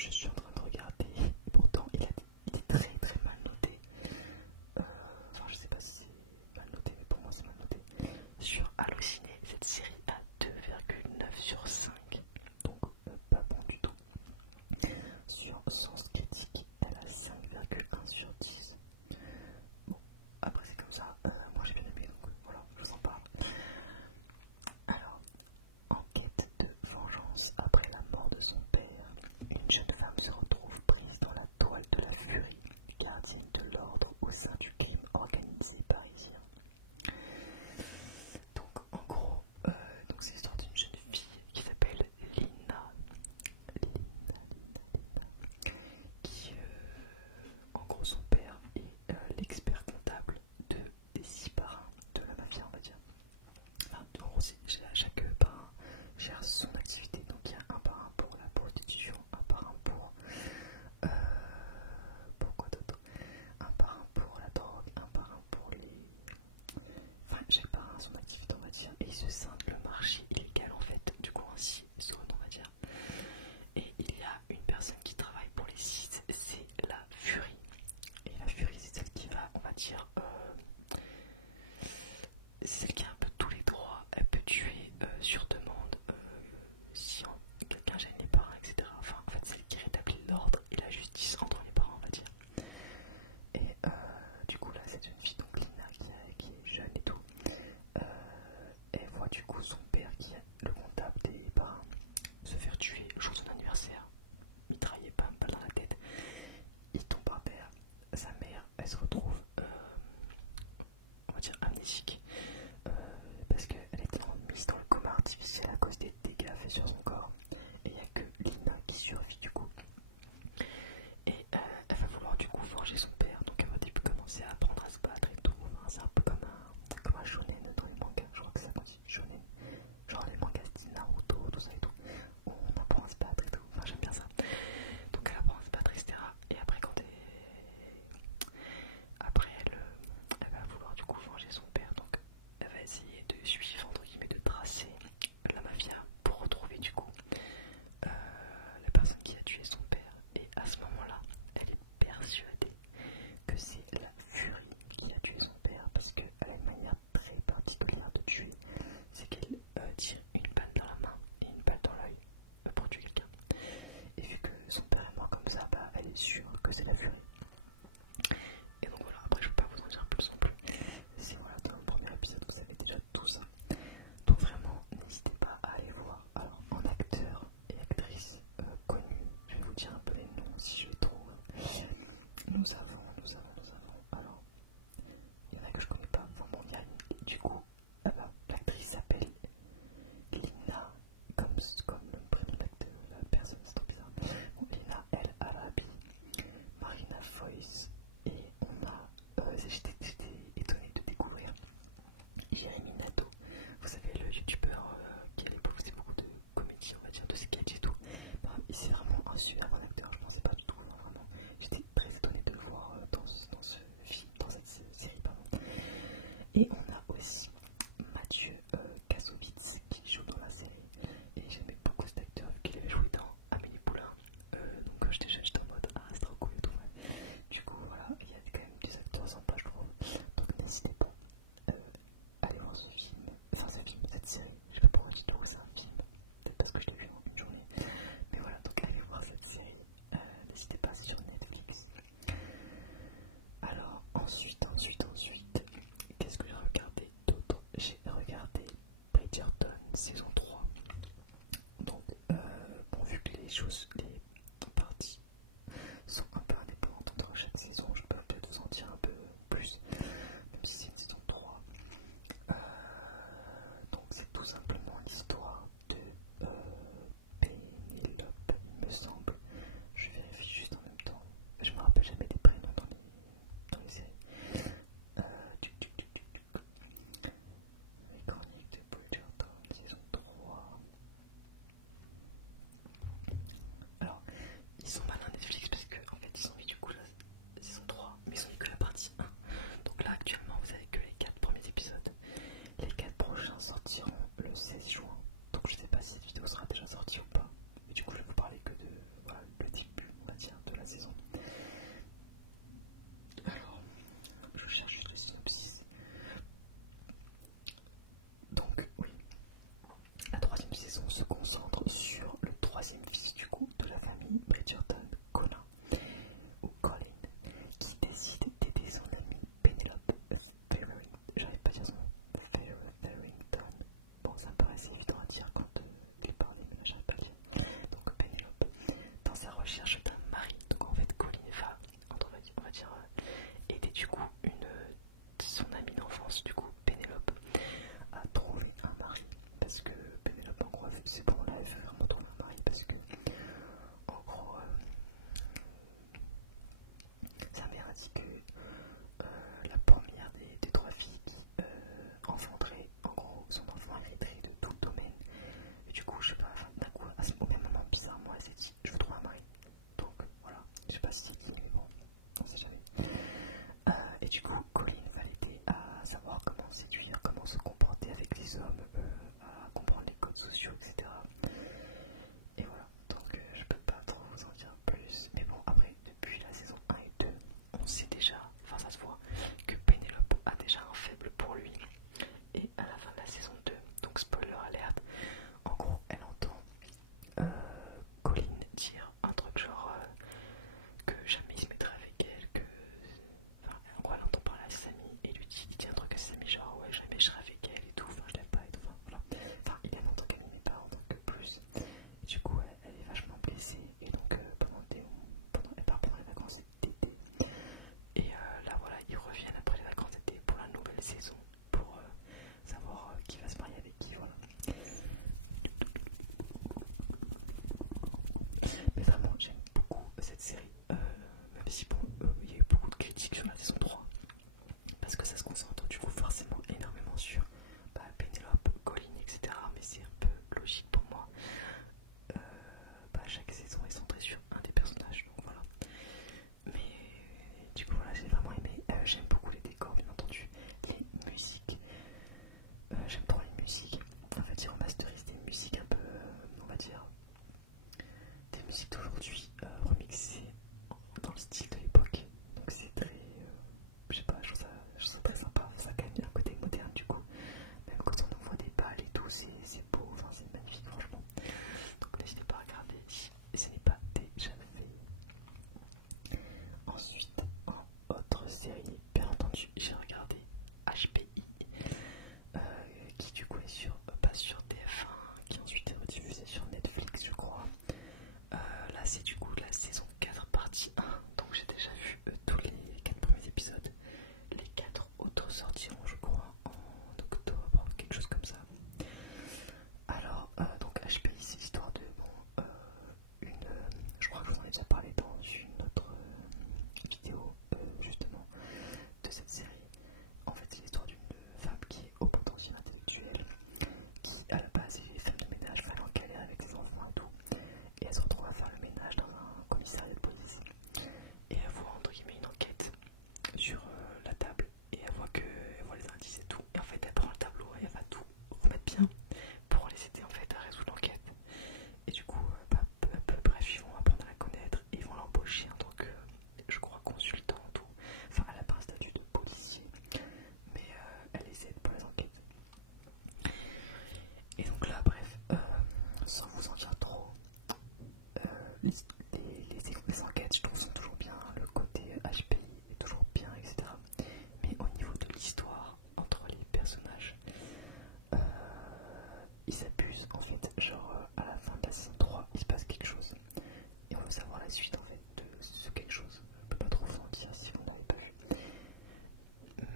je suis en train de regarder, et pourtant il est très très mal noté. Enfin, je sais pas si c'est mal noté, mais pour moi c'est mal noté. Sur Allociné, cette série a 2,9 sur 5, donc pas bon du tout. Sur Sens Critique, elle a 5,1 sur 10. Bon, après c'est comme ça, moi j'ai bien aimé, donc voilà, je vous en parle. Alors, en quête de vengeance après la mort de son père, une jeune femme se commence du coup Pénélope à trouver un mari, parce que Pénélope en gros c'est bon, là elle fait vraiment trouver un mari parce que en gros sa mère a dit que la première des trois filles qui enfanderait en gros son enfant hériterait de tout le domaine, et du coup je sais pas, d'un coup au même moment bizarrement elle s'est dit je veux trouver un mari, donc voilà, je sais pas si c'est qui mais bon on sait jamais. Et du coup, Colin va l'aider à savoir comment séduire, comment se comporter avec les hommes, à comprendre les codes sociaux, etc. Et voilà, donc je peux pas trop vous en dire plus. Mais bon, après, depuis la saison 1 et 2, on sait déjà, enfin ça se voit, que Pénélope a déjà un faible pour lui. Et à la fin de la saison 2, donc spoiler alert, en gros, elle entend Colin dire un truc genre que jamais il se mettrait avec elle, que enfin, en gros elle entend parler à Samy et lui dit un truc à Samy genre ouais jamais je serai avec elle et tout, enfin je l'aime pas et tout, enfin voilà, enfin il aime en tant qu'elle n'aimait pas en tant que plus, et du coup elle est vachement blessée, et donc elle part pendant les vacances d'été, et là voilà ils reviennent après les vacances d'été pour la nouvelle saison, pour savoir qui va se marier avec qui, voilà. Mais vraiment j'aime beaucoup cette série, même si bon il y a eu beaucoup de critiques sur la saison 3, parce que ça se concentre du coup forcément énormément sur Pénélope, Colin, etc. Mais c'est un peu logique pour moi. Chaque saison est centrée sur un des personnages, donc voilà. Mais du coup voilà, j'ai vraiment aimé. J'aime beaucoup les décors, bien entendu, les musiques. J'aime trop les musiques. En fait, ils remasterisent des musiques un peu, on va dire, des musiques d'aujourd'hui remixées dans le style de l'époque. Donc c'est très, je sais pas, je trouve ça très sympa. Ça a quand même un côté moderne du coup. Même quand on envoie des balles et tout, c'est beau, enfin c'est magnifique franchement. Donc n'hésitez pas à regarder si ce n'est pas déjà fait. Ensuite, en autre série, bien entendu, j'ai regardé HPI, qui du coup passe sur TF1, qui ensuite est rediffusé sur Netflix je crois. Là c'est du coup la saison 4 partie 1, donc j'ai déjà vu tous les 4 premiers épisodes. Les 4 autres sortiront je crois en octobre, quelque chose comme ça. Alors donc HPI c'est l'histoire de je crois que je vous en ai déjà parlé dans une autre vidéo justement de cette série. En fait c'est l'histoire d'une femme qui est au potentiel intellectuel, qui à la base est femme de ménage, vraiment galère avec ses enfants et tout, et elle se retrouve à faire le ménage dans un commissariat de police, et elle voit entre guillemets une enquête sur la table, et elle voit les indices et tout, et en fait elle prend le tableau et elle va tout remettre bien pour les aider en fait à résoudre l'enquête. Et du coup peu à peu, bref, ils vont apprendre à la connaître et ils vont l'embaucher en tant que je crois consultant ou tout, enfin elle a pas un statut de policier, mais elle les aide pour les enquêtes. Et donc là bref, sans vous en dire trop, les enquêtes je trouve sont toujours bien, le côté HPI est toujours bien, etc. Mais au niveau de l'histoire entre les personnages, ils s'abusent en fait, genre à la fin de la saison 3 il se passe quelque chose et on veut savoir la suite en fait de ce quelque chose. Je peux pas trop vous en dire si vous n'avez pas vu,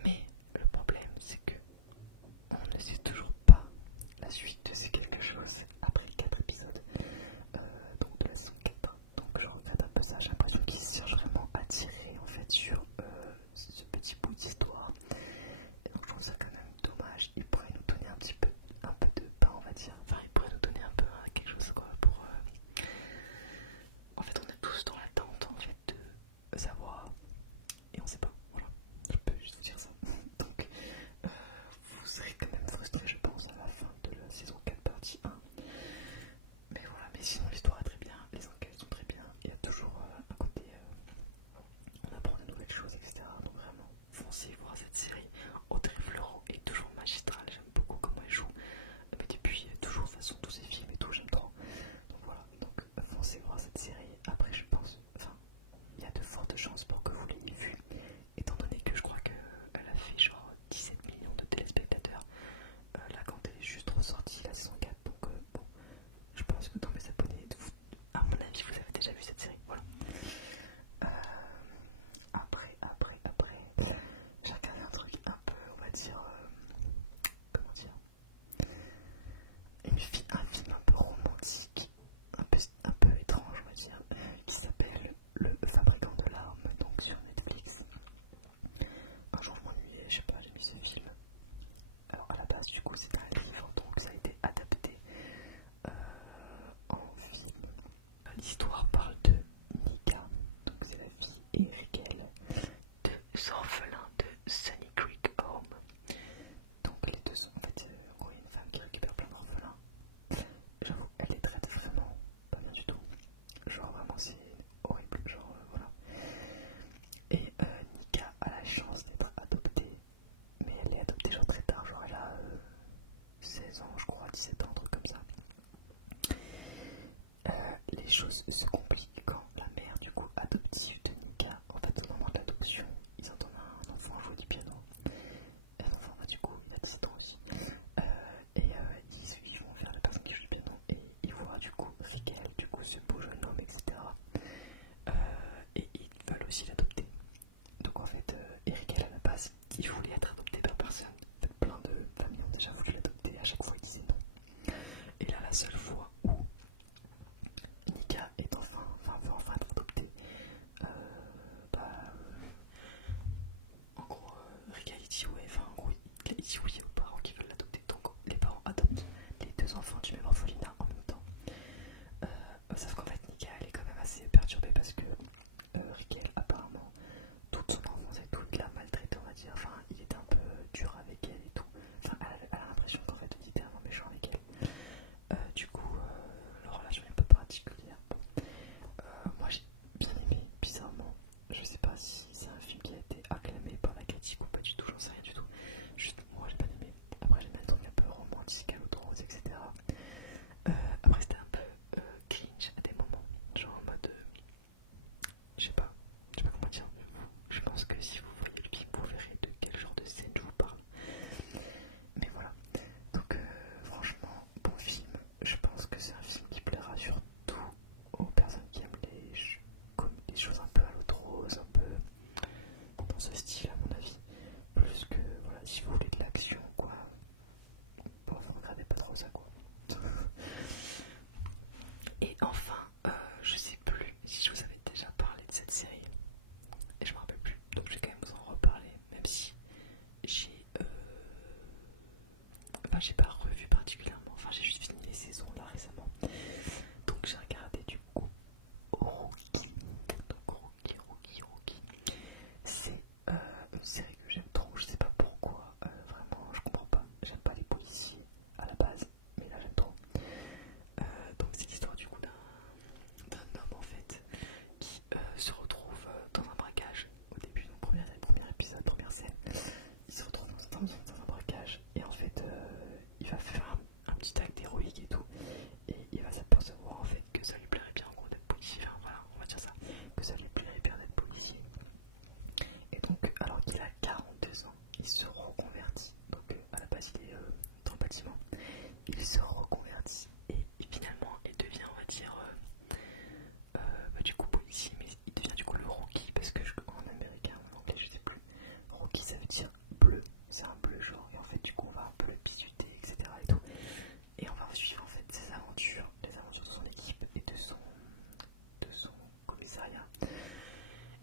mais le problème c'est que on ne sait toujours pas la suite de ces quelque chose après les 4 épisodes donc de la saison 4. Donc je regrette un peu ça, j'ai l'impression qu'ils cherchent vraiment à tirer en fait sur ce petit bout d'histoire, et donc je trouve ça quand même dommage. Ils pourraient nous donner un peu de pain on va dire, enfin ils pourraient nous donner un peu quelque chose quoi pour en fait on est tous dans la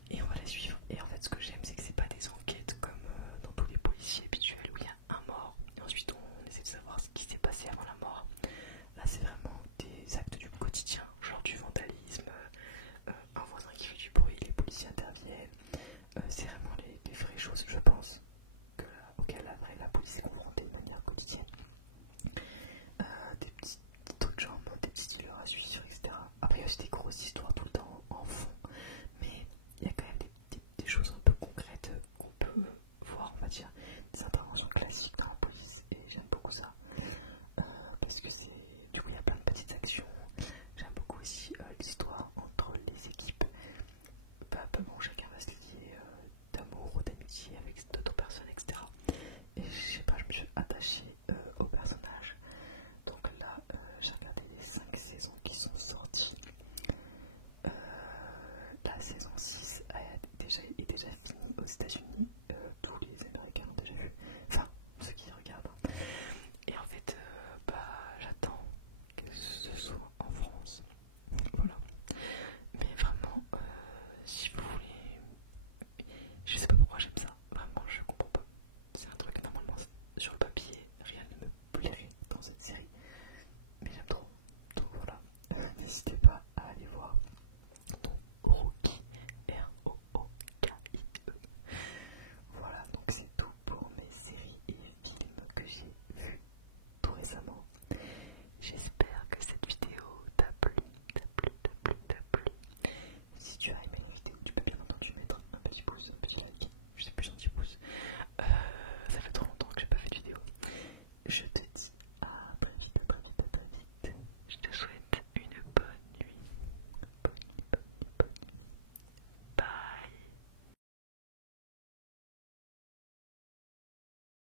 Et on va la suivre. Et en fait, ce que j'aime, c'est que c'est pas des enquêtes comme dans tous les policiers habituels où il y a un mort et ensuite on essaie de savoir ce qui s'est passé avant la mort. Là, c'est vraiment des actes du quotidien, genre du vandalisme, un voisin qui fait du bruit, les policiers interviennent. C'est vraiment les vraies choses, je pense, auxquelles la police est confrontée de manière quotidienne. Des trucs genre des petits dealers à suivre, etc. Après, il y a aussi des grosses histoires tout le temps en fond, mais il y a quand même des choses un peu concrètes qu'on peut voir, on va dire, des interventions classiques dans la police, et j'aime beaucoup ça. Parce que du coup, il y a plein de petites actions. J'aime beaucoup aussi l'histoire entre les équipes. Bon, chacun va se lier d'amour ou d'amitié avec d'autres personnes, etc. Et je sais pas, je me suis attachée au personnage. Donc là, j'ai regardé les 5 saisons qui sont sorties. La saison 6 est déjà finie aux États-Unis.